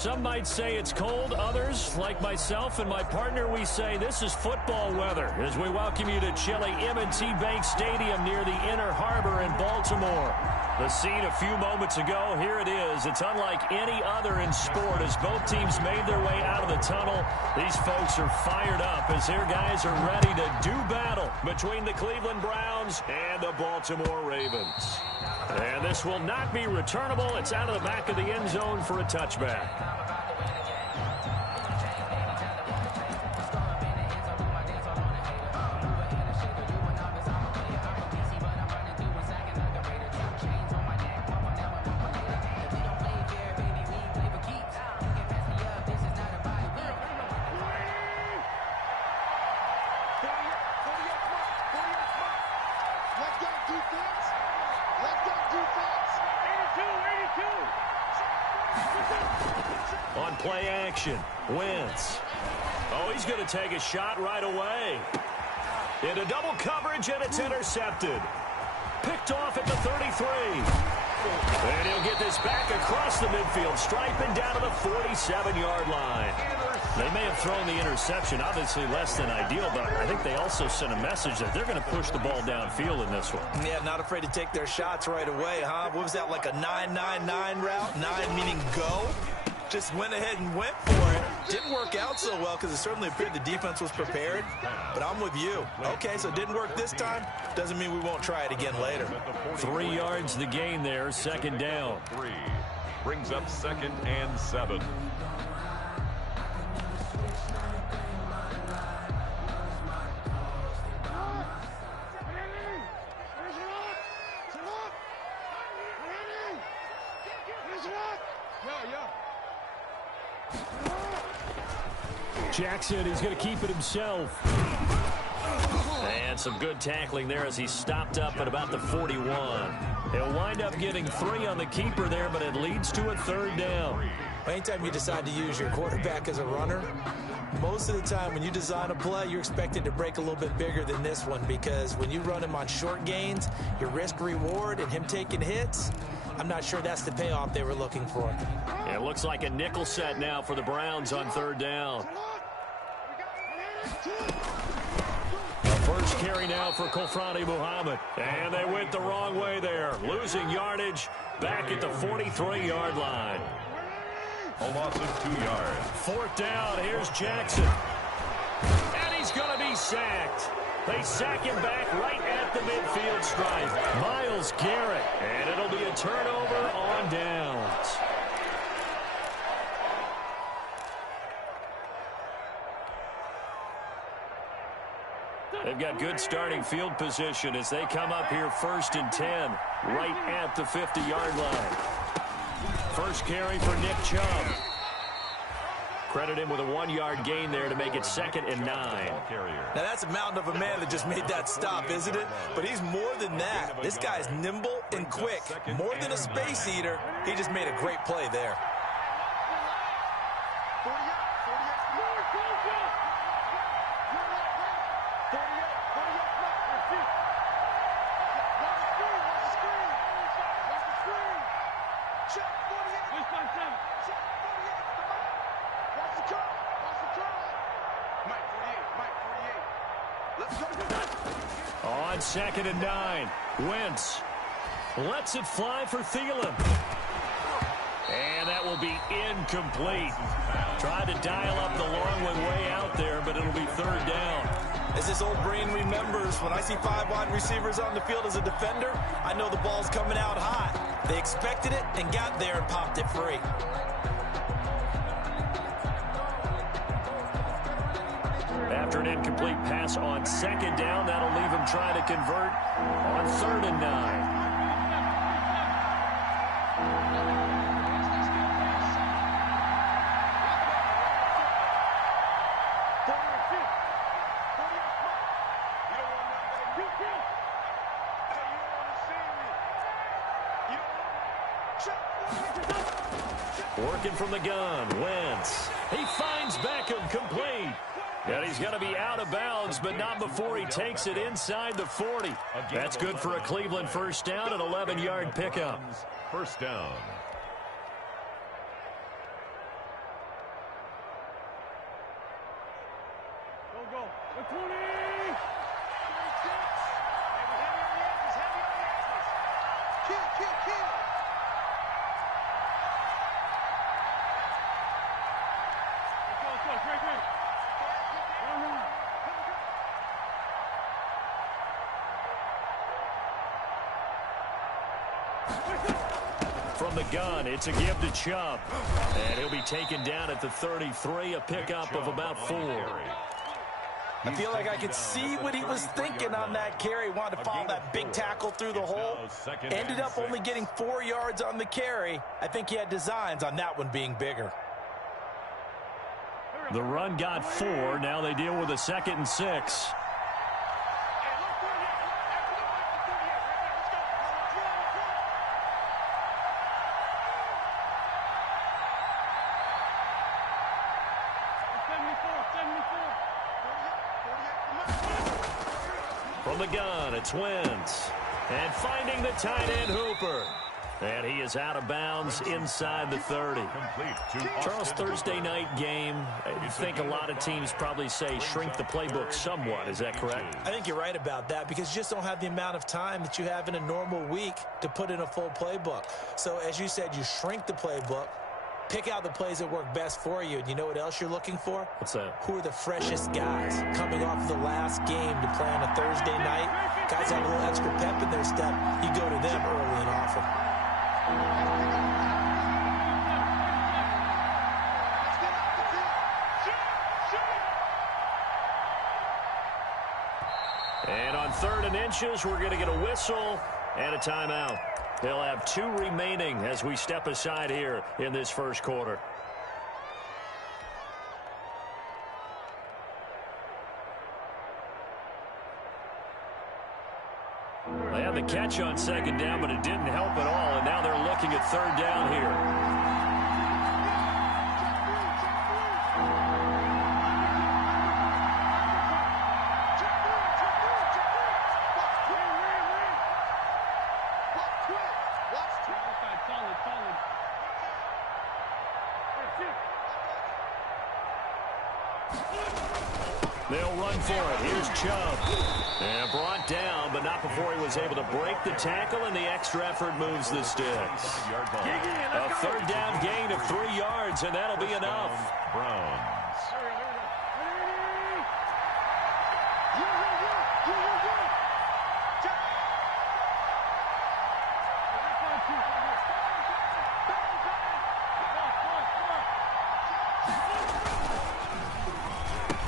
Some might say it's cold. Others, like myself and my partner, we say this is football weather as we welcome you to chilly M&T Bank Stadium near the Inner Harbor in Baltimore. The scene a few moments ago, here it is. It's unlike any other in sport as both teams made their way out of the tunnel. These folks are fired up as their guys are ready to do battle between the Cleveland Browns and the Baltimore Ravens. And this will not be returnable. It's out of the back of the end zone for a touchback. On play action, Wentz. Oh, he's going to take a shot right away. Into double coverage, and it's intercepted. Picked off at the 33. And he'll get this back across the midfield stripe and down to the 47-yard line. They may have thrown the interception, obviously less than ideal, but I think they also sent a message that they're going to push the ball downfield in this one. Yeah, not afraid to take their shots right away, huh? What was that, like a 9-9-9 route? 9 meaning go? Just went ahead and went for it. Didn't work out so well because it certainly appeared the defense was prepared. But I'm with you. Okay, so it didn't work this time. Doesn't mean we won't try it again later. 3 yards the gain there, second down. 3 brings up 2nd and 7. Jackson, he's going to keep it himself. And some good tackling there as he stopped up at about the 41. He'll wind up getting 3 on the keeper there, but it leads to a 3rd down. Anytime you decide to use your quarterback as a runner, most of the time when you design a play, you're expected to break a little bit bigger than this one because when you run him on short gains, your risk-reward and him taking hits, I'm not sure that's the payoff they were looking for. Yeah, it looks like a nickel set now for the Browns on 3rd down. The first carry now for Kofrani Muhammad. And they went the wrong way there. Losing yardage back at the 43-yard line. A loss of 2 yards. 4th down. Here's Jackson. And he's going to be sacked. They sack him back right at the midfield stripe. Myles Garrett. And it'll be a turnover on downs. They've got good starting field position as they come up here 1st and 10, right at the 50-yard line. First carry for Nick Chubb. Credit him with a 1-yard gain there to make it 2nd and 9. Now that's a mountain of a man that just made that stop, isn't it? But he's more than that. This guy's nimble and quick. More than a space eater, he just made a great play there. On 2nd and 9, Wentz lets it fly for Thielen. And that will be incomplete. Tried to dial up the long one way out there, but it'll be 3rd down. As this old brain remembers, when I see 5 wide receivers on the field as a defender, I know the ball's coming out hot. They expected it and got there and popped it free. After an incomplete pass on 2nd down, that'll leave him trying to convert on 3rd and 9. Working from the gun, Wentz. He finds Beckham complete. And he's going to be out of bounds, but not before he takes it inside the 40. That's good for a Cleveland first down, an 11-yard pickup. First down. From the gun, it's a give to Chubb. And he'll be taken down at the 33, a pickup of about 4. I feel like I could see what he was thinking on that carry. Wanted to follow that big tackle through the hole. Ended up only getting 4 yards on the carry. I think he had designs on that one being bigger. The run got 4. Now they deal with a 2nd and 6. From the gun, it's Wentz. And finding the tight end Hooper. And he is out of bounds inside the 30. Charles, Thursday night game, I think a lot of teams probably say shrink the playbook somewhat. Is that correct? I think you're right about that because you just don't have the amount of time that you have in a normal week to put in a full playbook. So as you said, you shrink the playbook, pick out the plays that work best for you. And you know what else you're looking for? What's that? Who are the freshest guys coming off the last game to play on a Thursday night? Guys have a little extra pep in their step. You go to them early and often. And on 3rd and inches, we're going to get a whistle and a timeout. They'll have 2 remaining as we step aside here in this first quarter. They had the catch on 2nd down, but it didn't help at all, and now they're looking at 3rd down here. They'll run for it. Here's Chubb. And brought down, but not before he was able to break the tackle, and the extra effort moves the sticks. A 3rd down gain of 3 yards, and that'll be enough. Browns.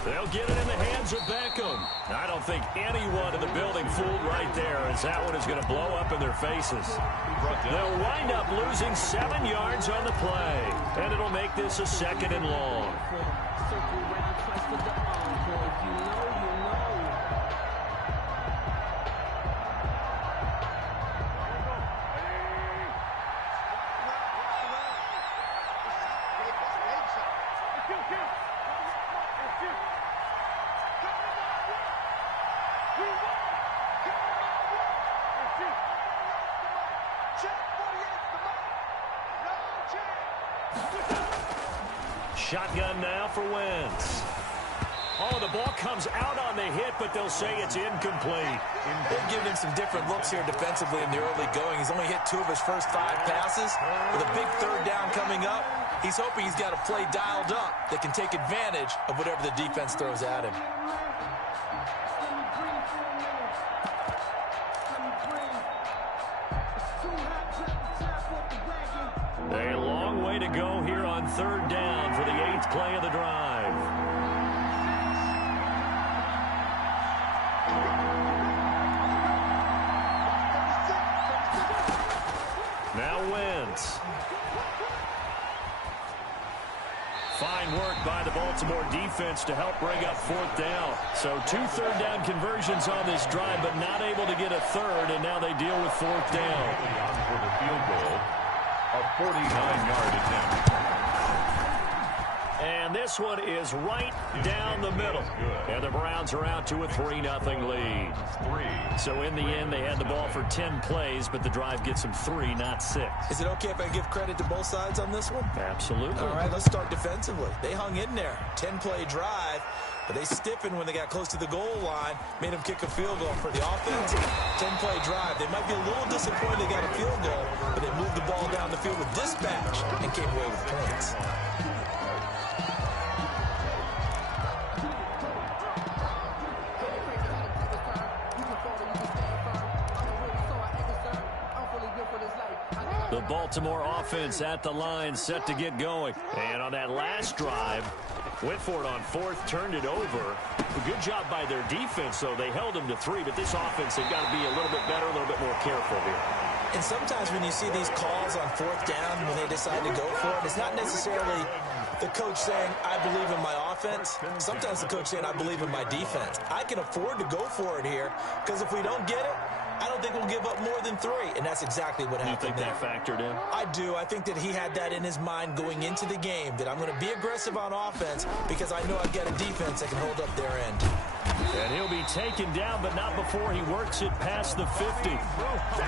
They'll get it in the hands of Beckham. I don't think anyone in the building fooled right there, as that one is going to blow up in their faces. They'll wind up losing 7 yards on the play, and it'll make this a 2nd and long. Shotgun now for Wentz. Oh, the ball comes out on the hit, but they'll say it's incomplete. They're giving him some different looks here defensively in the early going. He's only hit 2 of his first 5 passes. With a big 3rd down coming up, he's hoping he's got a play dialed up that can take advantage of whatever the defense throws at him. A long way to go here on 3rd down for the 8th play of the drive. Now Wentz. Fine work by the Baltimore defense to help bring up 4th down. So 2 3rd down conversions on this drive, but not able to get a 3rd, and now they deal with 4th down. On for the field goal. A 49-yard attempt. And this one is right down the middle. And the Browns are out to a 3-0 lead. So in the end, they had the ball for 10 plays, but the drive gets them 3, not 6. Is it okay if I give credit to both sides on this one? Absolutely. All right, let's start defensively. They hung in there. 10-play drive, But they stiffened when they got close to the goal line, made them kick a field goal for the offense. 10-play drive. They might be a little disappointed they got a field goal, but they moved the ball down the field with dispatch and came away with points. The Baltimore offense at the line, set to get going. And on that last drive, went for it on fourth, turned it over. A good job by their defense, though. They held them to 3, but this offense, they've got to be a little bit better, a little bit more careful here. And sometimes when you see these calls on fourth down, when they decide to go for it, it's not necessarily the coach saying, I believe in my offense. Sometimes the coach saying, I believe in my defense. I can afford to go for it here, because if we don't get it, I don't think we'll give up more than 3, and that's exactly what happened. You think that factored in? I do. I think that he had that in his mind going into the game, that I'm going to be aggressive on offense because I know I've got a defense that can hold up their end. And he'll be taken down, but not before he works it past the 50.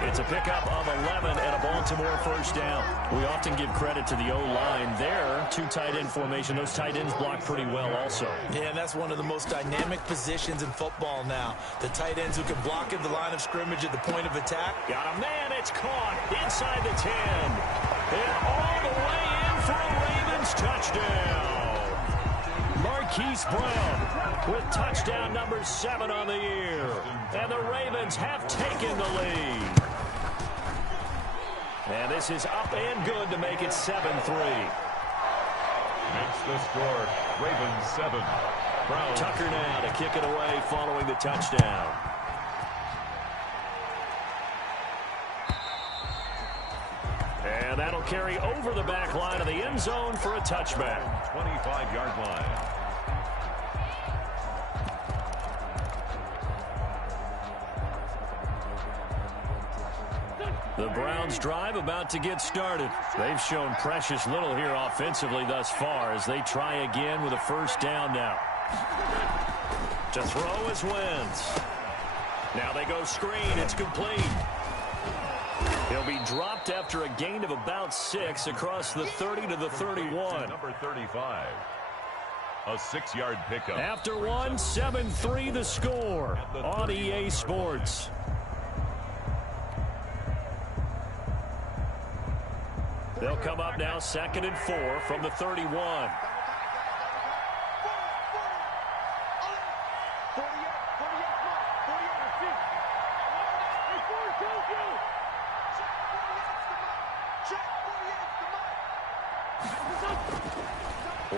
It's a pickup of 11 and a Baltimore first down. We often give credit to the O-line there. 2 tight end formation. Those tight ends block pretty well also. Yeah, and that's one of the most dynamic positions in football now. The tight ends who can block at the line of scrimmage at the point of attack. Got a man. It's caught inside the 10. And all the way in for a Ravens touchdown. Marquise Brown with touchdown number 7 on the year. And the Ravens have taken the lead. And this is up and good to make it 7-3. Makes the score Ravens 7. Brown. Tucker now to kick it away following the touchdown. And that'll carry over the back line of the end zone for a touchback. 25-yard line. The Browns drive about to get started. They've shown precious little here offensively thus far as they try again with a first down now. To throw is Wentz. Now they go screen. It's complete. He'll be dropped after a gain of about 6 across the 30 to the 31. Number 35. A 6-yard pickup. After 1, 7-3 the score on EA Sports. They'll come up now 2nd and 4 from the 31.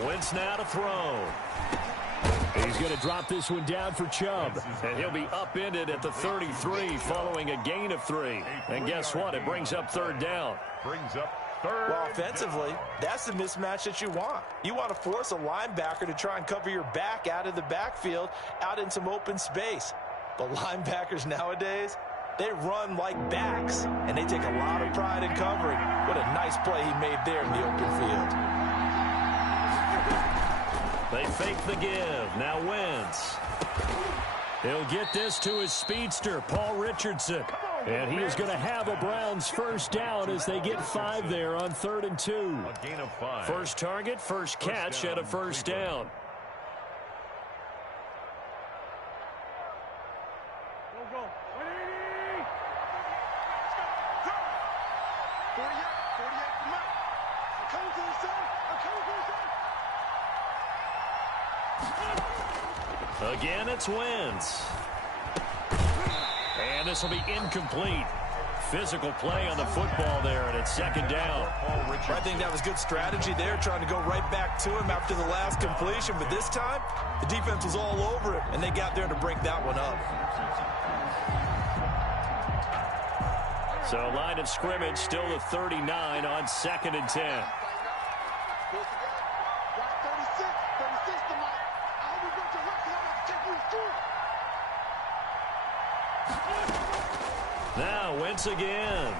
Wentz now to throw. He's going to drop this one down for Chubb. And he'll be upended at the 33 following a gain of 3. And guess what? It brings up 3rd down. Brings up 3rd. Well, offensively, that's the mismatch that you want. You want to force a linebacker to try and cover your back out of the backfield, out in some open space. But linebackers nowadays, they run like backs, and they take a lot of pride in covering. What a nice play he made there in the open field. They fake the give. Now Wentz. He'll get this to his speedster, Paul Richardson. And he is going to have a Browns first down as they get 5 there on 3rd and 2. A gain of 5. First target, first catch, and a first down. Again, it's Wentz. And this will be incomplete. Physical play on the football there, and it's 2nd down. I think that was good strategy there, trying to go right back to him after the last completion. But this time, the defense was all over him, and they got there to break that one up. So line of scrimmage still the 39 on 2nd and 10. Now Wentz again.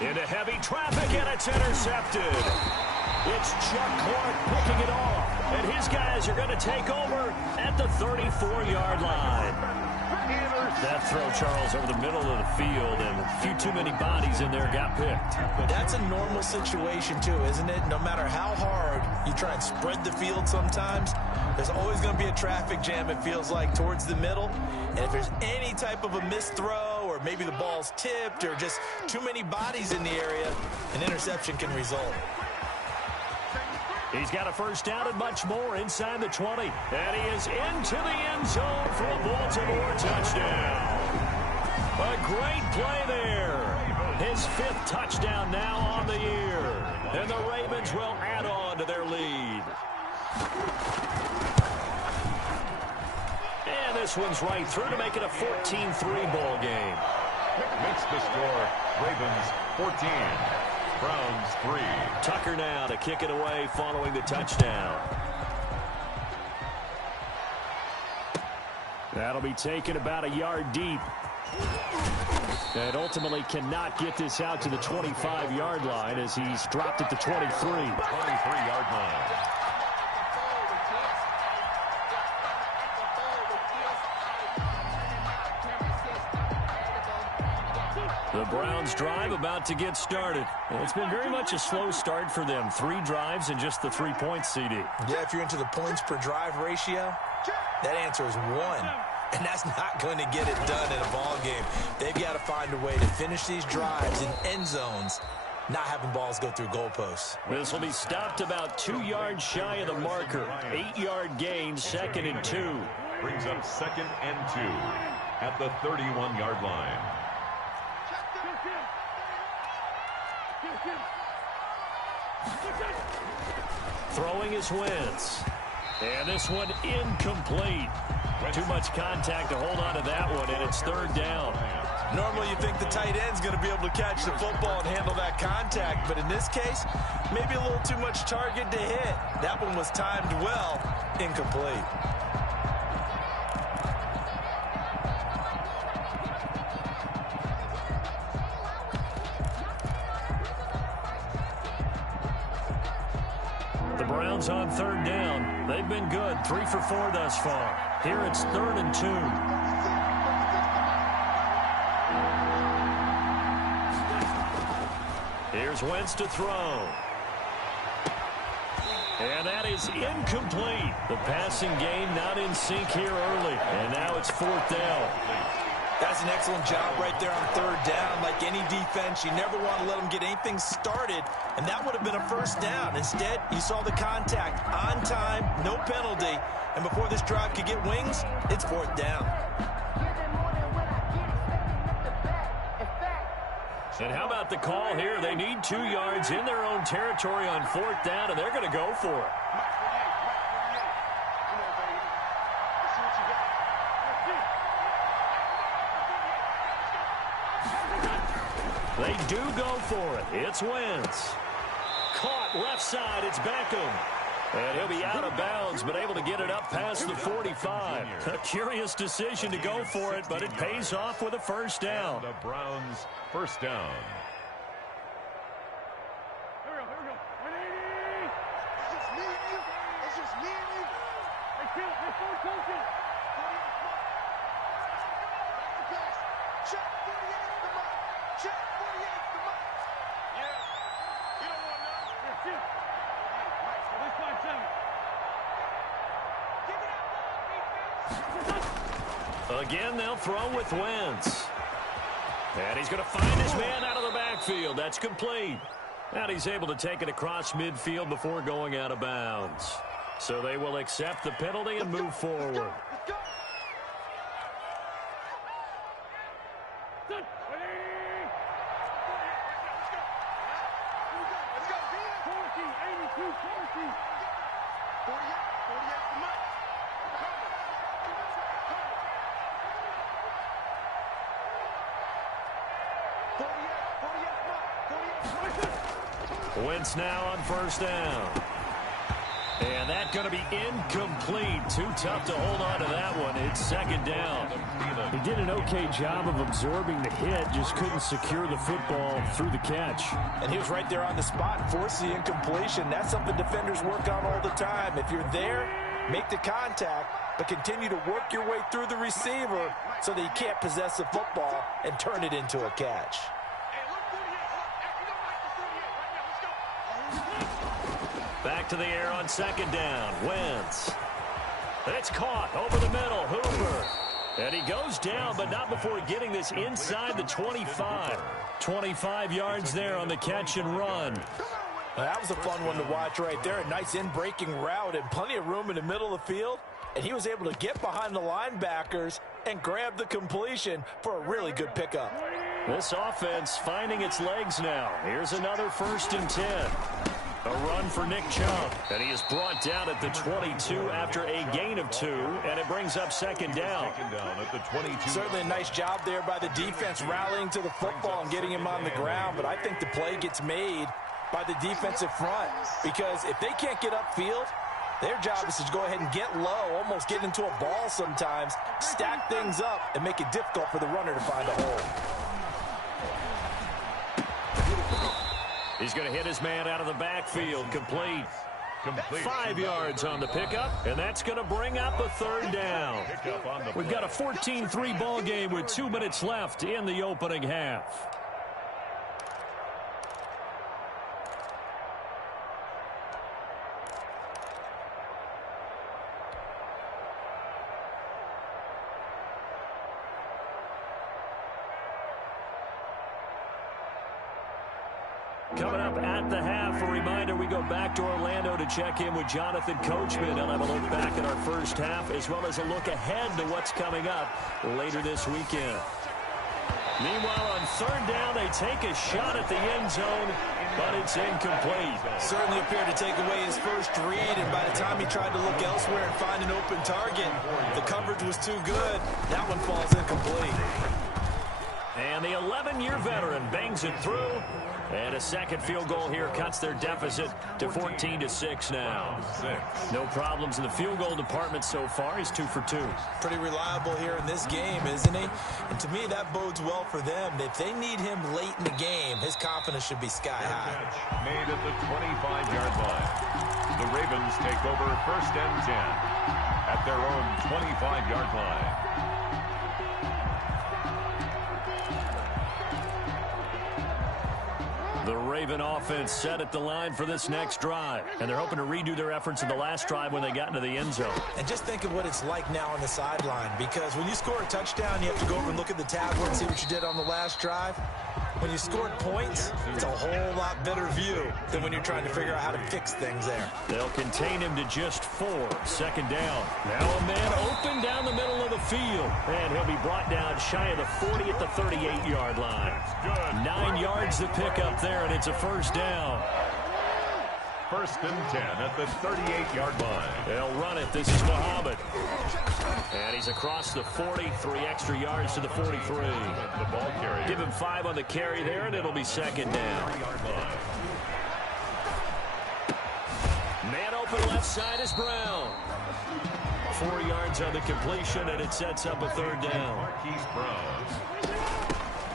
Into heavy traffic, and it's intercepted. It's Chuck Clark picking it off, and his guys are going to take over at the 34-yard line. That throw, Charles, over the middle of the field, and a few too many bodies in there got picked. That's a normal situation, too, isn't it? No matter how hard you try and spread the field sometimes, there's always going to be a traffic jam, it feels like, towards the middle. And if there's any type of a missed throw, or maybe the ball's tipped, or just too many bodies in the area, an interception can result. He's got a first down and much more inside the 20. And he is into the end zone for a Baltimore touchdown. A great play there. His 5th touchdown now on the year. And the Ravens will add on to their lead. And this one's right through to make it a 14-3 ball game. Makes the score Ravens 14. Browns 3. Tucker now to kick it away following the touchdown. That'll be taken about a yard deep. And ultimately cannot get this out to the 25-yard line as he's dropped at the 23. 23-yard line. The Browns drive about to get started. It's been very much a slow start for them. 3 drives and just the 3 points, CD. Yeah, if you're into the points per drive ratio, that answer is 1. And that's not going to get it done in a ball game. They've got to find a way to finish these drives in end zones, not having balls go through goalposts. This will be stopped about 2 yards shy of the marker. 8-yard gain, 2nd and 2. Brings up 2nd and 2 at the 31-yard line. Throwing is Wentz. And this one incomplete. Too much contact to hold on to that one, and it's 3rd down. Normally you think the tight end's going to be able to catch the football and handle that contact, but in this case, maybe a little too much target to hit. That one was timed well, incomplete. Browns on 3rd down. They've been good. 3 for 4 thus far. Here it's 3rd and 2. Here's Wentz to throw. And that is incomplete. The passing game not in sync here early. And now it's 4th down. That's an excellent job right there on 3rd down. Like any defense, you never want to let them get anything started, and that would have been a 1st down. Instead, you saw the contact on time, no penalty, and before this drive could get wings, it's 4th down. And how about the call here? They need 2 yards in their own territory on 4th down, and they're going to go for it. They do go for it. It's Wentz. Caught left side. It's Beckham. And he'll be out of bounds, but able to get it up past the 45. A curious decision to go for it, but it pays off with a 1st down. The Browns 1st down. Here we go. 180. It's just me and you. It's just me and you. Hey, Phil, let's go coaching. Check 48 the mark. Check 48 the mark. Yeah. You don't want none. Yeah, Phil. Let's find 7. Give me that ball, defense. Again, they'll throw with Wentz. And he's going to find his man out of the backfield. That's complete. And he's able to take it across midfield before going out of bounds. So they will accept the penalty and move forward. Let's go. Let's go. 40, 82, 40. 48 the mark. Wentz now on 1st down. And that's going to be incomplete. Too tough to hold on to that one. It's 2nd down. He did an okay job of absorbing the hit, just couldn't secure the football through the catch. And he was right there on the spot and forced the incompletion. That's something defenders work on all the time. If you're there, make the contact, but continue to work your way through the receiver so that you can't possess the football and turn it into a catch. Back to the air on second down. Wentz. It's caught over the middle. Hooper. And he goes down, but not before getting this inside the 25. 25 yards there on the catch and run. That was a fun one to watch right there. A nice in-breaking route and plenty of room in the middle of the field. And he was able to get behind the linebackers and grab the completion for a really good pickup. This offense finding its legs now. Here's another 1st and 10. A run for Nick Chubb. And he is brought down at the 22 after a gain of 2. And it brings up second down. At the 22. Certainly a nice job there by the defense rallying to the football and getting him on the ground. But I think the play gets made by the defensive front. Because if they can't get upfield, their job is to go ahead and get low, almost get into a ball sometimes, stack things up, and make it difficult for the runner to find a hole. He's going to hit his man out of the backfield. Complete. 5 yards on the pickup, and that's going to bring up a 3rd down. We've got a 14-3 ball game with 2 minutes left in the opening half. Coming up at the half, a reminder, we go back to Orlando to check in with Jonathan Coachman. He'll have a look back at our first half as well as a look ahead to what's coming up later this weekend. Meanwhile, on 3rd down, they take a shot at the end zone, but it's incomplete. Certainly appeared to take away his first read, and by the time he tried to look elsewhere and find an open target, the coverage was too good. That one falls incomplete. And the 11-year veteran bangs it through. And a second field goal here cuts their deficit to 14-6 now. No problems in the field goal department so far. He's 2 for 2. Pretty reliable here in this game, isn't he? And to me, that bodes well for them. If they need him late in the game, his confidence should be sky high. Made at the 25-yard line. The Ravens take over 1st and 10 at their own 25-yard line. The Raven offense set at the line for this next drive. And they're hoping to redo their efforts in the last drive when they got into the end zone. And just think of what it's like now on the sideline. Because when you score a touchdown, you have to go over and look at the tablet and see what you did on the last drive. When you scored points, it's a whole lot better view than when you're trying to figure out how to fix things there. They'll contain him to just 4. 2nd down. Now a man open down the middle of the field. And he'll be brought down shy of the 40 at the 38-yard line. 9 yards to pick up there, and it's a 1st down. 1st and 10 at the 38-yard line. They'll run it. This is Muhammad. And he's across the 40, 3 extra yards to the 43. The ball carrier. Give him 5 on the carry there, and it'll be 2nd down. Man open left side is Brown. 4 yards on the completion, and it sets up a 3rd down. Marquise Brown.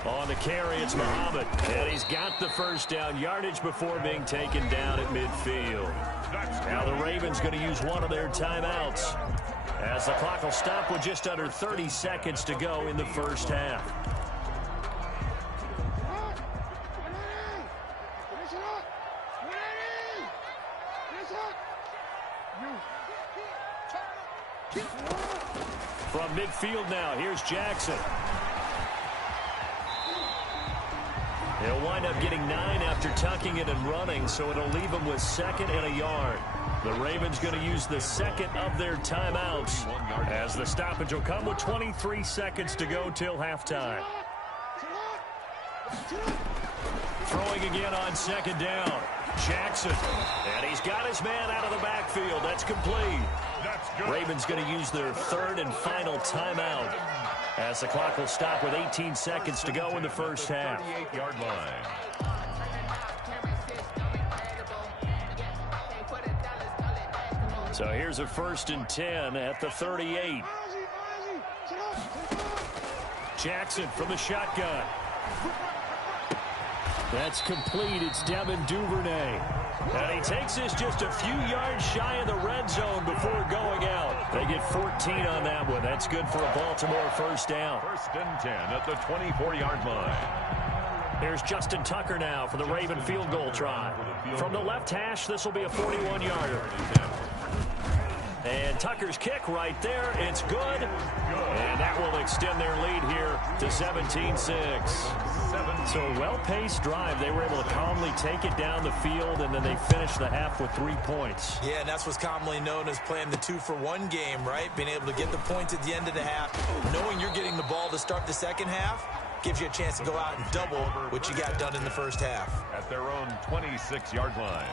On the carry, it's Muhammad. And he's got the 1st down yardage before being taken down at midfield. Now the Ravens going to use one of their timeouts, as the clock will stop with just under 30 seconds to go in the first half. From midfield now, here's Jackson. He'll wind up getting 9 after tucking it and running, so it'll leave him with 2nd and a yard. The Ravens going to use the 2nd of their timeouts, as the stoppage will come with 23 seconds to go till halftime. Throwing again on 2nd down. Jackson. And he's got his man out of the backfield. That's complete. Ravens going to use their 3rd and final timeout, as the clock will stop with 18 seconds to go in the first half. 38-yard line. So here's a 1st and 10 at the 38. Jackson from the shotgun. That's complete. It's Devin Duvernay. And he takes this just a few yards shy of the red zone before going out. They get 14 on that one. That's good for a Baltimore first down. 1st and 10 at the 24-yard line. Here's Justin Tucker now for the Raven field goal try. From the left hash, this will be a 41-yarder. And Tucker's kick right there. It's good. And that will extend their lead here to 17-6. So a well-paced drive. They were able to calmly take it down the field, and then they finished the half with 3 points. Yeah, and that's what's commonly known as playing the 2-for-1 game, right? Being able to get the points at the end of the half, knowing you're getting the ball to start the second half, gives you a chance to go out and double what you got done in the first half. At their own 26-yard line.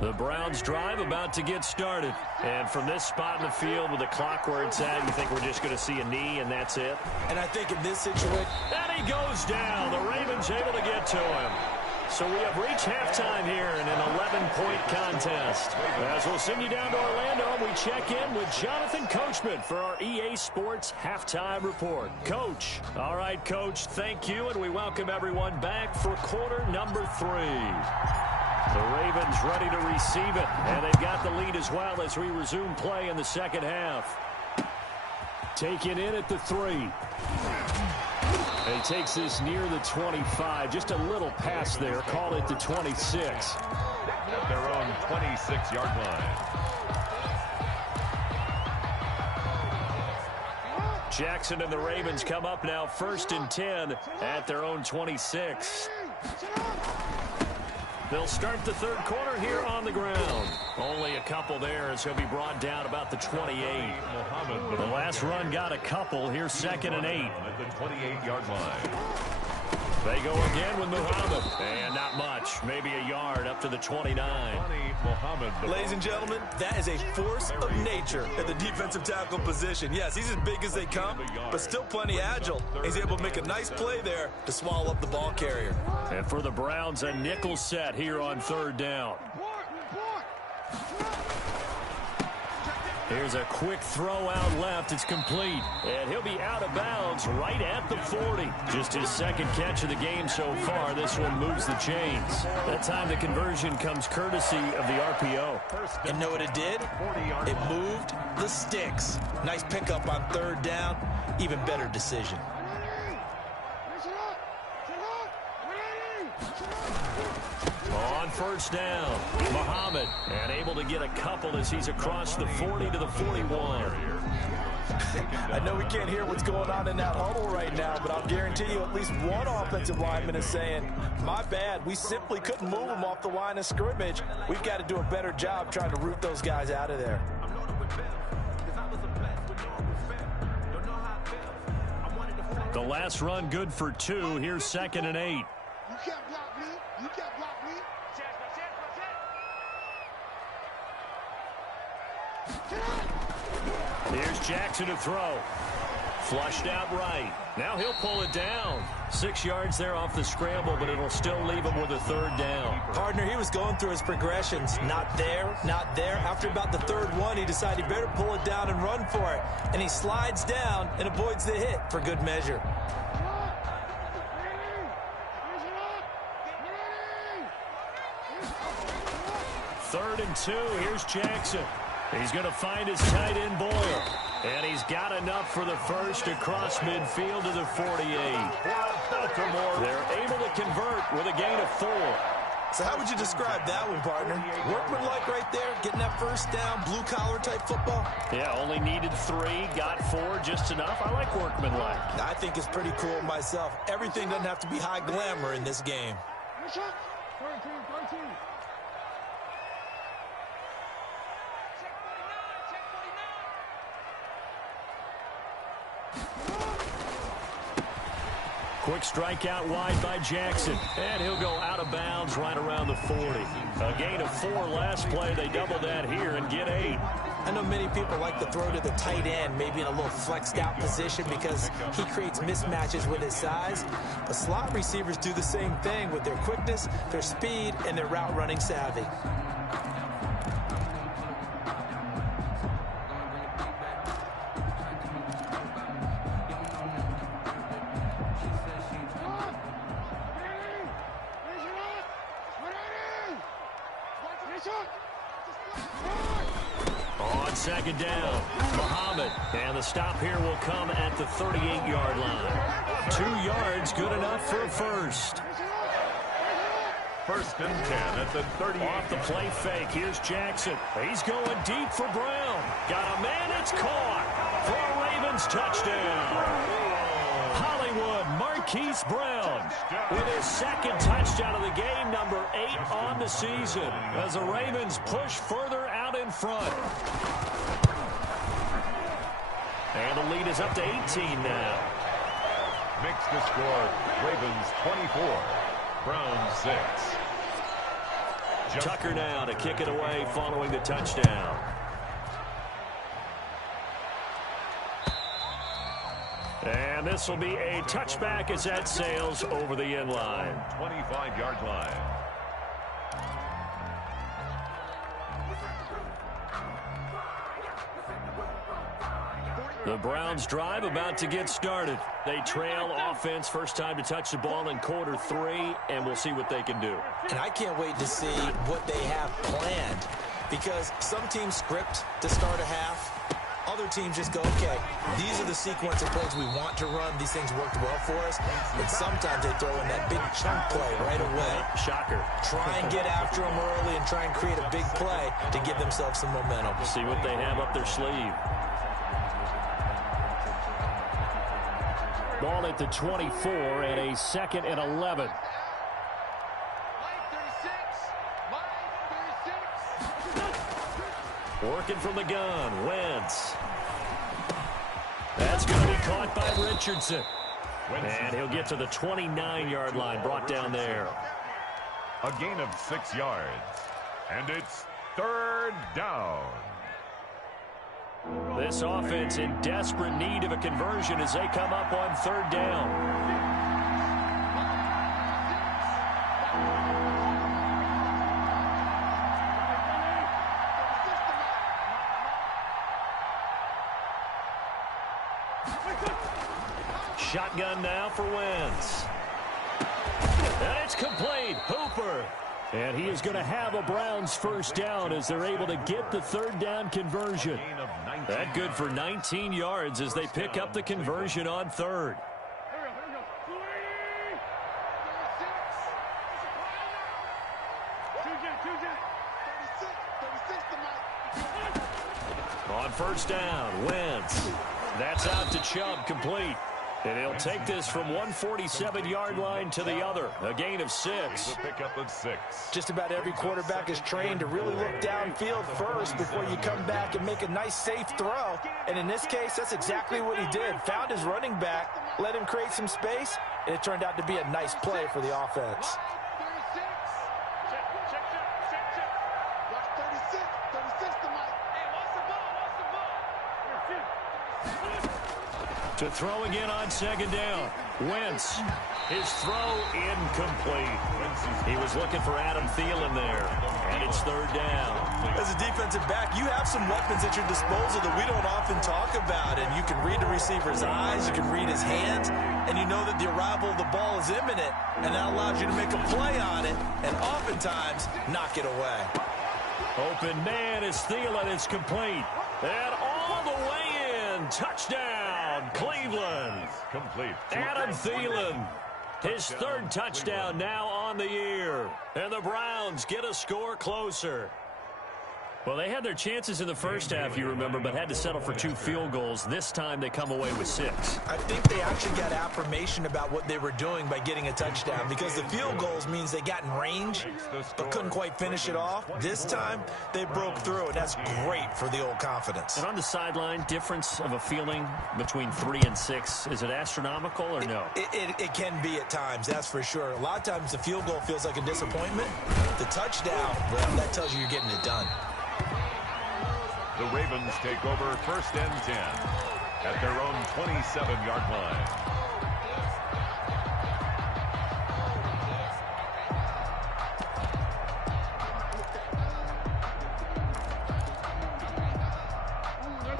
The Browns drive about to get started. And from this spot in the field with the clock where it's at, you think we're just going to see a knee and that's it? And I think in this situation... And he goes down. The Ravens able to get to him. So we have reached halftime here in an 11-point contest. As we'll send you down to Orlando, we check in with Jonathan Coachman for our EA Sports Halftime Report. Coach. All right, Coach, thank you, and we welcome everyone back for quarter number 3. The Ravens ready to receive it, and they've got the lead as well as we resume play in the second half. Taken in at the 3. And he takes this near the 25. Just a little pass there. Call it the 26. At their own 26-yard line. Jackson and the Ravens come up now 1st and 10 at their own 26. They'll start the third quarter here on the ground. Only a couple there as he'll be brought down about the 28. The last run got a couple. Here's 2nd and 8. At the 28-yard line. They go again with Muhammad. And not much. Maybe a yard up to the 29. Ladies and gentlemen, that is a force of nature at the defensive tackle position. Yes, he's as big as they come, but still plenty agile. He's able to make a nice play there to swallow up the ball carrier. And for the Browns, a nickel set here on 3rd down. Here's a quick throw out left. It's complete. And he'll be out of bounds right at the 40. Just his 2nd catch of the game so far. This one moves the chains. That time the conversion comes courtesy of the RPO. And know what it did? It moved the sticks. Nice pickup on 3rd down. Even better decision. On 1st down, Muhammad, and able to get a couple as he's across the 40 to the 41. I know we can't hear what's going on in that huddle right now, but I'll guarantee you at least one offensive lineman is saying, my bad, we simply couldn't move them off the line of scrimmage. We've got to do a better job trying to root those guys out of there. The last run good for 2. Here's 2nd and 8. You can't block me. You can't block me. Here's Jackson to throw. Flushed out right. Now he'll pull it down. 6 yards there off the scramble, but it'll still leave him with a 3rd down. Partner, he was going through his progressions. Not there, not there. After about the 3rd one, he decided he better pull it down and run for it. And he slides down and avoids the hit for good measure. 3rd and 2. Here's Jackson. He's going to find his tight end Boyle. And he's got enough for the first across midfield to the 48. Baltimore, they're able to convert with a gain of 4. So how would you describe that one, partner? Workmanlike right there, getting that first down, blue-collar type football? Yeah, only needed 3, got 4, just enough. I like workmanlike. I think it's pretty cool myself. Everything doesn't have to be high glamour in this game. Quick strike out wide by Jackson. And he'll go out of bounds right around the 40. A gain of 4 last play. They double that here and get 8. I know many people like to throw to the tight end, maybe in a little flexed out position because he creates mismatches with his size. But slot receivers do the same thing with their quickness, their speed, and their route running savvy. second down. Muhammad. And the stop here will come at the 38-yard line. 2 yards, good enough for a first. First and 10 at the 38. Off the play fake. Here's Jackson. He's going deep for Brown. Got a man. It's caught for a Ravens touchdown. Hollywood Marquise Brown with his second touchdown of the game, number 8 on the season, as the Ravens push further out in front. And the lead is up to 18 now. Makes the score Ravens 24, Browns 6. Tucker now to kick it away following the touchdown. And this will be a touchback as that sails over the end line. 25-yard line. The Browns drive about to get started. They trail offense, first time to touch the ball in quarter 3, and we'll see what they can do. And I can't wait to see what they have planned, because some teams script to start a half. Other teams just go, okay, these are the sequence of plays we want to run. These things worked well for us. And sometimes they throw in that big chunk play right away. Shocker. Try and get after them early and try and create a big play to give themselves some momentum. See what they have up their sleeve. Ball at the 24 and a 2nd and 11. Working from the gun, Wentz. That's going to be caught by Richardson. And he'll get to the 29-yard line, brought down there. A gain of 6 yards. And it's 3rd down. This offense in desperate need of a conversion as they come up on 3rd down. Shotgun now for Wentz. And it's complete. Hooper. And he is going to have a Browns first down as they're able to get the 3rd down conversion. That good for 19 yards as they pick up the conversion on 3rd. On first down, Wentz. That's out to Chubb, complete. And he'll take this from 147-yard line to the other. A gain of 6. A pickup of 6. Just about every quarterback is trained to really look downfield first before you come back and make a nice, safe throw. And in this case, that's exactly what he did. Found his running back, let him create some space, and it turned out to be a nice play for the offense. To throw again on 2nd down. Wentz. His throw incomplete. He was looking for Adam Thielen there. And it's 3rd down. As a defensive back, you have some weapons at your disposal that we don't often talk about. And you can read the receiver's eyes. You can read his hands. And you know that the arrival of the ball is imminent. And that allows you to make a play on it. And oftentimes, knock it away. Open man is Thielen. It's complete. And all the way in. Touchdown, Cleveland. Complete. Adam Thielen. His 3rd touchdown now on the year. And the Browns get a score closer. Well, they had their chances in the first half, you remember, but had to settle for 2 field goals. This time they come away with 6. I think they actually got affirmation about what they were doing by getting a touchdown, because the field goals means they got in range but couldn't quite finish it off. This time they broke through, and that's great for the old confidence. And on the sideline, difference of a feeling between 3 and 6, is it astronomical or no? It can be at times, that's for sure. A lot of times the field goal feels like a disappointment. The touchdown, well, that tells you you're getting it done. The Ravens take over 1st and 10 at their own 27-yard line.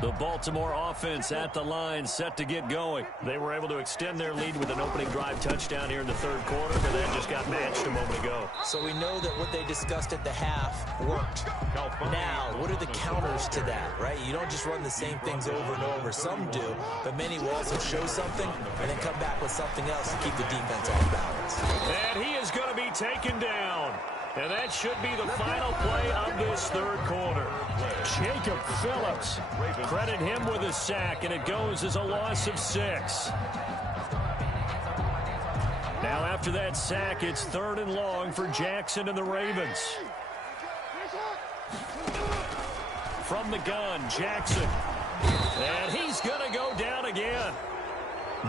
The Baltimore offense at the line, set to get going. They were able to extend their lead with an opening drive touchdown here in the third quarter, but that just got matched a moment ago. So we know that what they discussed at the half worked. Now, what are the counters to that, right? You don't just run the same things over and over. Some do, but many will also show something and then come back with something else to keep the defense off balance. And he is going to be taken down. And that should be the final play of this third quarter. Jacob Phillips. Credit him with a sack, and it goes as a loss of 6. Now after that sack, it's 3rd and long for Jackson and the Ravens. From the gun, Jackson. And he's going to go down again.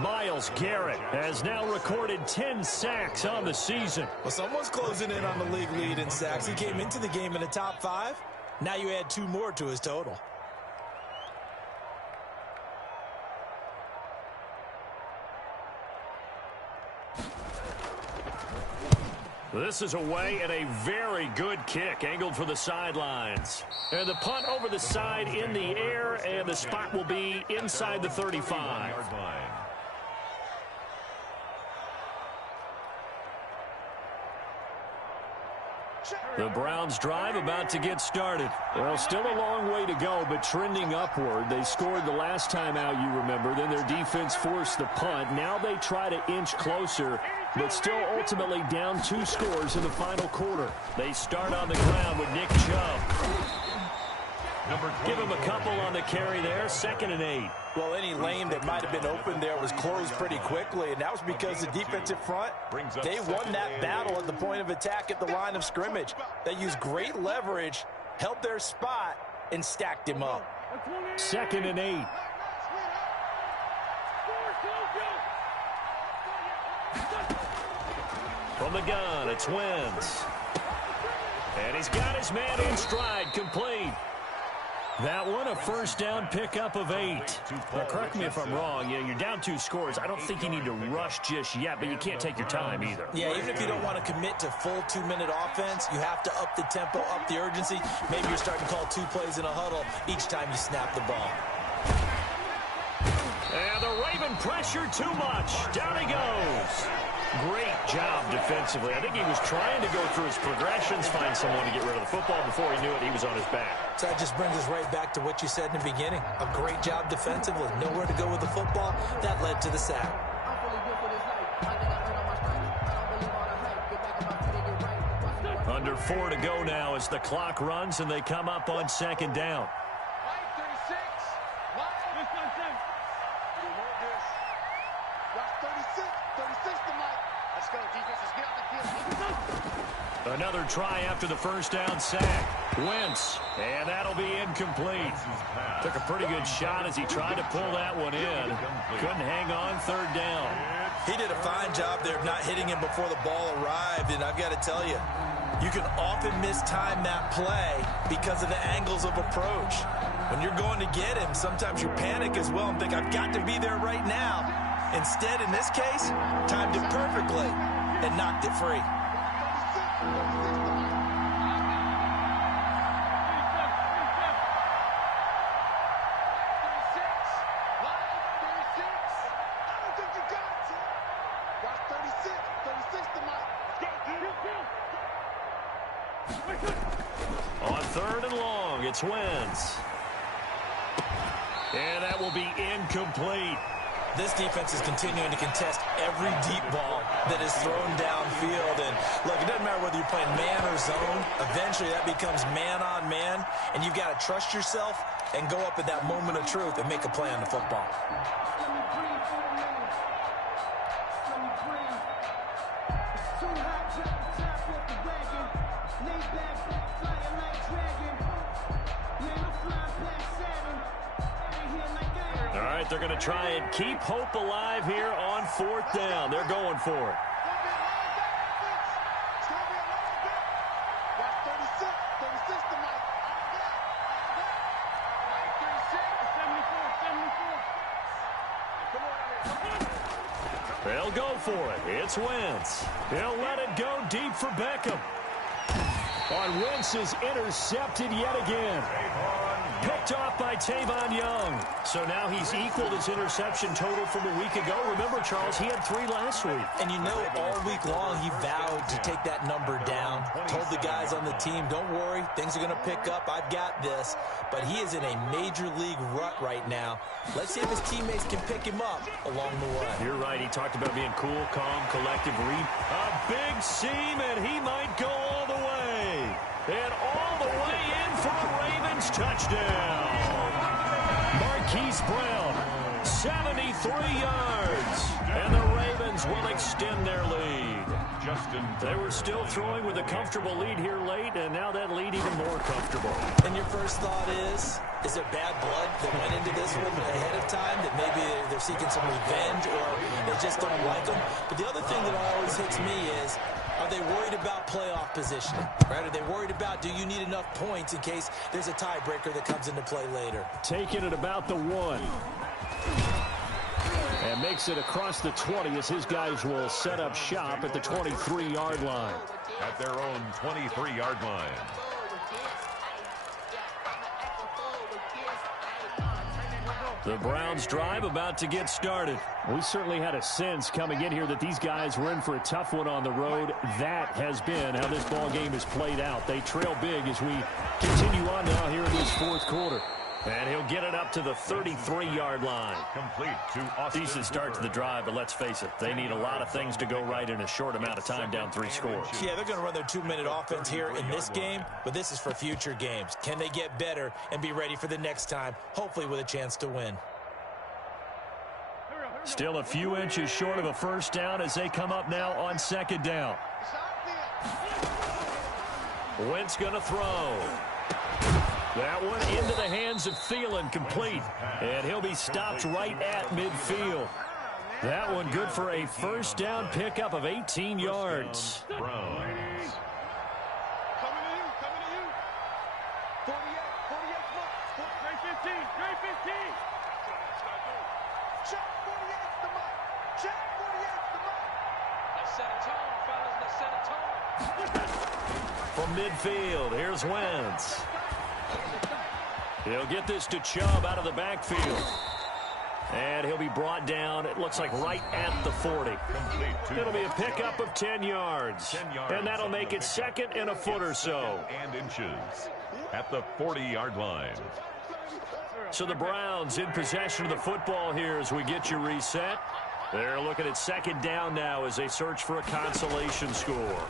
Myles Garrett has now recorded 10 sacks on the season. Well, someone's closing in on the league lead in sacks. He came into the game in the top 5. Now you add 2 more to his total. This is away and a very good kick, angled for the sidelines. And the punt over the side in the air, and the spot will be inside the 35. The Browns drive about to get started. Well, still a long way to go, but trending upward. They scored the last time out, you remember. Then their defense forced the punt. Now they try to inch closer, but still ultimately down 2 scores in the final quarter. They start on the ground with Nick Chubb. Give him a couple on the carry there, 2nd and 8. Well, any lane that might have been open there was closed pretty quickly, and that was because the defensive front, they won that battle at the point of attack at the line of scrimmage. They used great leverage, held their spot, and stacked him up. 2nd and 8. From the gun, it's Wentz. And he's got his man in stride, complete. That one, a first down pickup of 8. Now, correct me if I'm wrong. Yeah, you're down 2 scores. I don't think you need to rush just yet, but you can't take your time either. Yeah, even if you don't want to commit to full 2-minute offense, you have to up the tempo, up the urgency. Maybe you're starting to call 2 plays in a huddle each time you snap the ball. And the Raven pressure too much. Down he goes. Great job defensively. I think he was trying to go through his progressions, find someone to get rid of the football. Before he knew it, he was on his back. So that just brings us right back to what you said in the beginning. A great job defensively. Nowhere to go with the football. That led to the sack. Under 4 to go now as the clock runs and they come up on 2nd down. Another try after the first down sack. Wentz, and that'll be incomplete. Took a pretty good shot as he tried to pull that one in. Couldn't hang on, 3rd down. He did a fine job there of not hitting him before the ball arrived, and I've got to tell you, you can often mistime that play because of the angles of approach. When you're going to get him, sometimes you panic as well and think, I've got to be there right now. Instead, in this case, timed it perfectly and knocked it free. On 3rd and long, it's Wentz. And that will be incomplete. This defense is continuing to contest every deep ball that is thrown downfield. And, look, it doesn't matter whether you're playing man or zone. Eventually, that becomes man-on-man, and you've got to trust yourself and go up at that moment of truth and make a play on the football. All right, they're going to try and keep hope alive here on 4th down. They're going for it. They'll go for it. It's Wentz. He'll let it go deep for Beckham. On Wentz is intercepted yet again. Picked off by Tavon Young. So now he's equaled his interception total from a week ago. Remember, Charles, he had 3 last week. And you know, all week long he vowed to take that number down. Told the guys on the team, don't worry, things are going to pick up. I've got this. But he is in a major league rut right now. Let's see if his teammates can pick him up along the way. You're right. He talked about being cool, calm, collective, read. A big seam, and he might go all the way. And all the way in for a Ravens touchdown. Marquise Brown, 73 yards. And the Ravens will extend their lead. They were still throwing with a comfortable lead here late, and now that lead even more comfortable. And your first thought is there bad blood that went into this one ahead of time, that maybe they're seeking some revenge or they just don't like them? But the other thing that always hits me is, are they worried about playoff positioning? Right? Are they worried about, do you need enough points in case there's a tiebreaker that comes into play later? Taking it about the 1. And makes it across the 20 as his guys will set up shop at the 23-yard line. At their own 23-yard line. The Browns drive about to get started. We certainly had a sense coming in here that these guys were in for a tough one on the road. That has been how this ball game has played out. They trail big as we continue on now here in this 4th quarter. And he'll get it up to the 33-yard line. Complete to Austin. Decent start to the drive, but let's face it, they need a lot of things to go right in a short amount of time, down 3 scores. Yeah, they're going to run their 2-minute offense here in this game, but this is for future games. Can they get better and be ready for the next time, hopefully with a chance to win? Still a few inches short of a first down as they come up now on 2nd down. Wentz going to throw. That one into the hands of Thielen, complete. And he'll be stopped right at midfield. That one good for a first down pickup of 18 yards. Browns. Coming to you. 48 mark. Grade 15. Check 48's the mark. Check 48's the mark. Let's set a tone, fellas. Let's set a tone. From midfield, here's Wentz. He'll get this to Chubb out of the backfield. And he'll be brought down, it looks like right at the 40. It'll be a pickup of 10 yards. And that'll make it 2nd and a foot or so. And inches at the 40-yard line. So the Browns in possession of the football here as we get you reset. They're looking at 2nd down now as they search for a consolation score.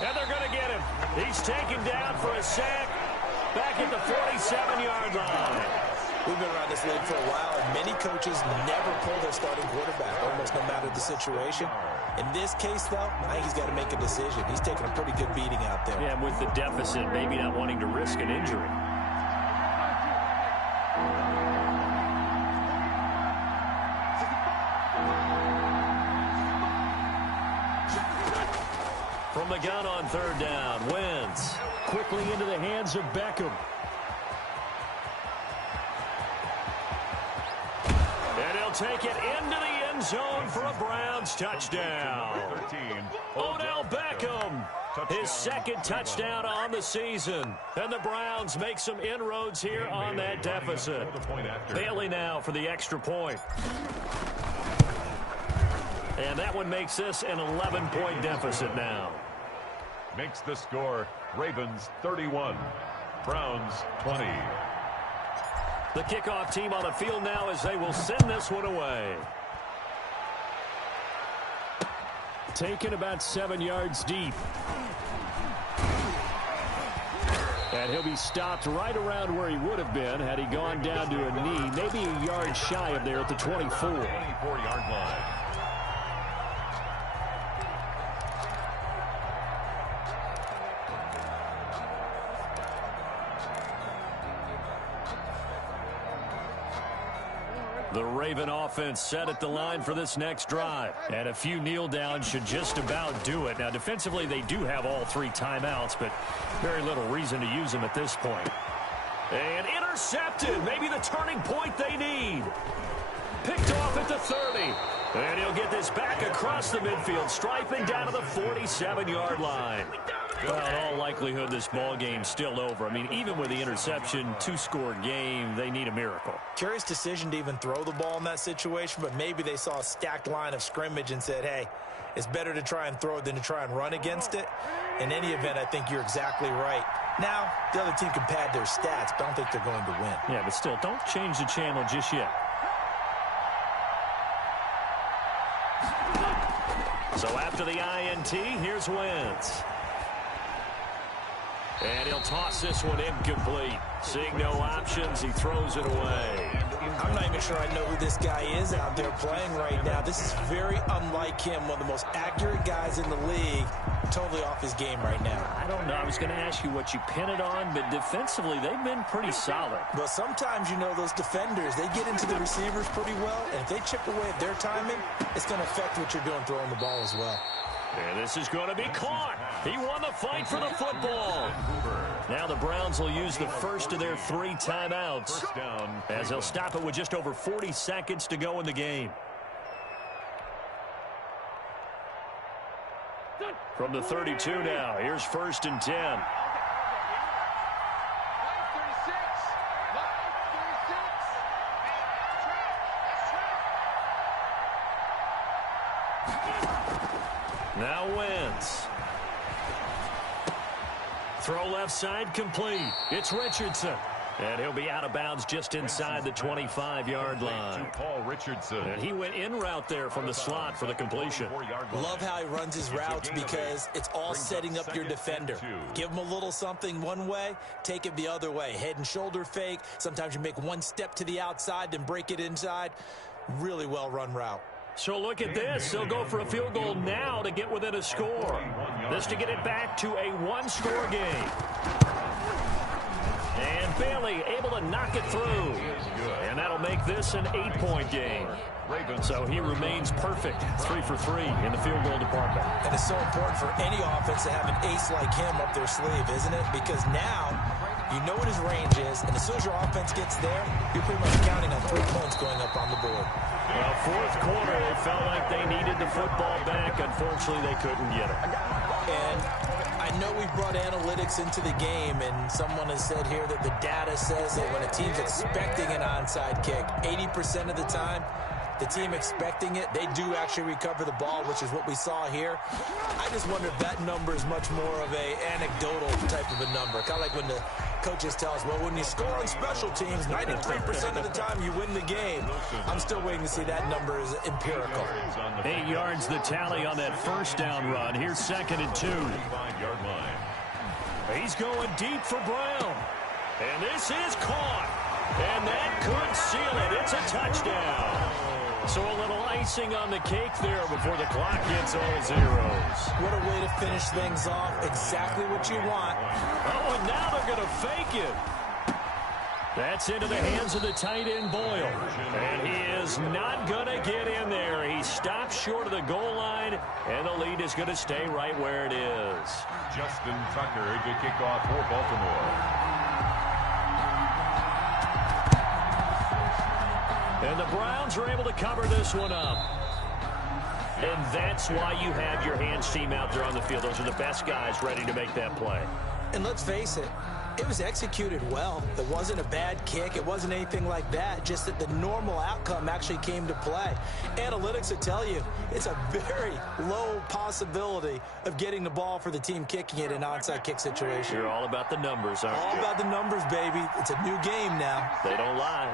And they're going to get him. He's taken down for a sack back at the 47-yard line. We've been around this league for a while, and many coaches never pull their starting quarterback, almost no matter the situation. In this case, though, I think he's got to make a decision. He's taking a pretty good beating out there. Yeah, and with the deficit, maybe not wanting to risk an injury. From the gun on 3rd down, Wentz quickly into the hands of Beckham. And he'll take it into the end zone for a Browns touchdown. Odell Beckham, his 2nd touchdown on the season. And the Browns make some inroads here on that deficit. Bailey now for the extra point. And that one makes this an 11-point deficit now. Makes the score Ravens 31, Browns 20. The kickoff team on the field now as they will send this one away. Taken about 7 yards deep. And he'll be stopped right around where he would have been had he gone down to a knee, maybe a yard shy of there at the 24. 24-yard line. The Raven offense set at the line for this next drive. And a few kneel downs should just about do it. Now, defensively, they do have all 3 timeouts, but very little reason to use them at this point. And intercepted. Maybe the turning point they need. Picked off at the 30. And he'll get this back across the midfield, striping down to the 47-yard line. Bill. Well, in all likelihood, this ball game's still over. I mean, even with the interception, two-score game, they need a miracle. Curious decision to even throw the ball in that situation, but maybe they saw a stacked line of scrimmage and said, hey, it's better to try and throw it than to try and run against it. In any event, I think you're exactly right. Now, the other team can pad their stats, but I don't think they're going to win. Yeah, but still, don't change the channel just yet. So after the INT, here's Wentz. And he'll toss this one incomplete. Seeing no options, he throws it away. I'm not even sure I know who this guy is out there playing right now. This is very unlike him, one of the most accurate guys in the league. Totally off his game right now. I don't know. I was going to ask you what you pin it on, but defensively, they've been pretty solid. But sometimes, you know, those defenders, they get into the receivers pretty well, and if they chip away at their timing, it's going to affect what you're doing throwing the ball as well. And this is going to be caught. He won the fight for the football. Now the Browns will use the first of their 3 timeouts as they'll stop it with just over 40 seconds to go in the game. From the 32 now, here's 1st and 10. Line 36. Line 36. Now Wentz. Throw left side complete. It's Richardson. And he'll be out of bounds just inside the 25-yard line. Paul Richardson. And he went in route there from the slot for the completion. Love how he runs his routes because it's all setting up your defender. Give him a little something one way, take it the other way. Head and shoulder fake. Sometimes you make one step to the outside, then break it inside. Really well-run route. So look at this. They'll go for a field goal now to get within a score. This to get it back to a one-score game. And Bailey able to knock it through. And that'll make this an 8-point game. So he remains perfect, 3 for 3 in the field goal department. And it's so important for any offense to have an ace like him up their sleeve, isn't it? Because now you know what his range is, and as soon as your offense gets there, you're pretty much counting on 3 points going up on the board. Well, 4th quarter, they felt like they needed the football back. Unfortunately, they couldn't get it. And I know we brought analytics into the game, and someone has said here that the data says that when a team's expecting an onside kick, 80% of the time, the team expecting it, they do actually recover the ball, which is what we saw here. I just wonder if that number is much more of a anecdotal type of a number. Kind of like when the coaches tell us, well, when you score on special teams, 93% of the time you win the game. I'm still waiting to see that number is empirical. 8 yards the tally on that first down run. Here's 2nd and 2. 5-yard line. He's going deep for Brown. And this is caught. And that could seal it. It's a touchdown. So a little icing on the cake there before the clock gets all zeros. What a way to finish things off. Exactly what you want. Oh, and now they're going to fake it. That's into the hands of the tight end, Boyle. And he is not going to get in there. He stops short of the goal line, and the lead is going to stay right where it is. Justin Tucker to kick off for Baltimore. And the Browns are able to cover this one up. And that's why you have your hands team out there on the field. Those are the best guys ready to make that play. And let's face it, it was executed well. It wasn't a bad kick. It wasn't anything like that. Just that the normal outcome actually came to play. Analytics will tell you it's a very low possibility of getting the ball for the team kicking it in an onside kick situation. You're all about the numbers, aren't you? All about the numbers, baby. It's a new game now. They don't lie.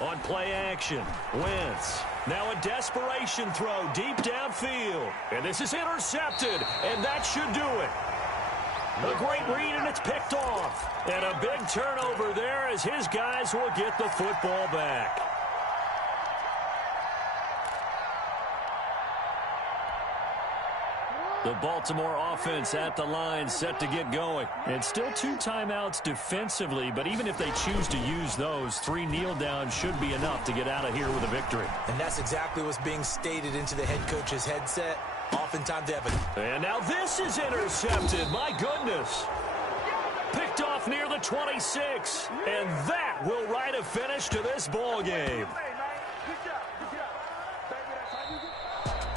On play action, Wentz. Now a desperation throw deep downfield. And this is intercepted, and that should do it. A great read, and it's picked off. And a big turnover there as his guys will get the football back. The Baltimore offense at the line set to get going. And still 2 timeouts defensively, but even if they choose to use those, 3 kneel downs should be enough to get out of here with a victory. And that's exactly what's being stated into the head coach's headset. Oftentimes they have a... And now this is intercepted. My goodness. Picked picked off near the 26. And that will write a finish to this ball game.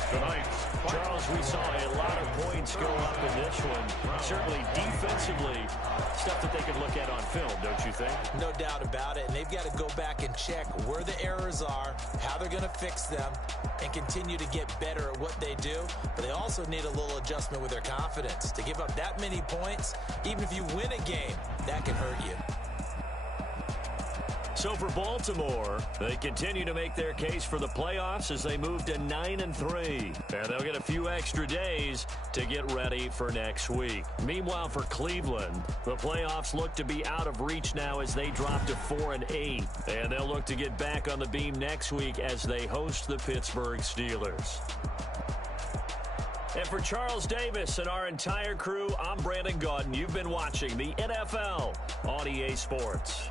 Tonight, Charles, we saw a lot of points go up in this one. Certainly defensively, stuff that they could look at on film, don't you think? No doubt about it. And they've got to go back and check where the errors are, how they're going to fix them, and continue to get better at what they do. But they also need a little adjustment with their confidence. To give up that many points, even if you win a game, that can hurt you. So for Baltimore, they continue to make their case for the playoffs as they move to 9-3. And they'll get a few extra days to get ready for next week. Meanwhile, for Cleveland, the playoffs look to be out of reach now as they drop to 4-8. And they'll look to get back on the beam next week as they host the Pittsburgh Steelers. And for Charles Davis and our entire crew, I'm Brandon Gaudin. You've been watching the NFL on EA Sports.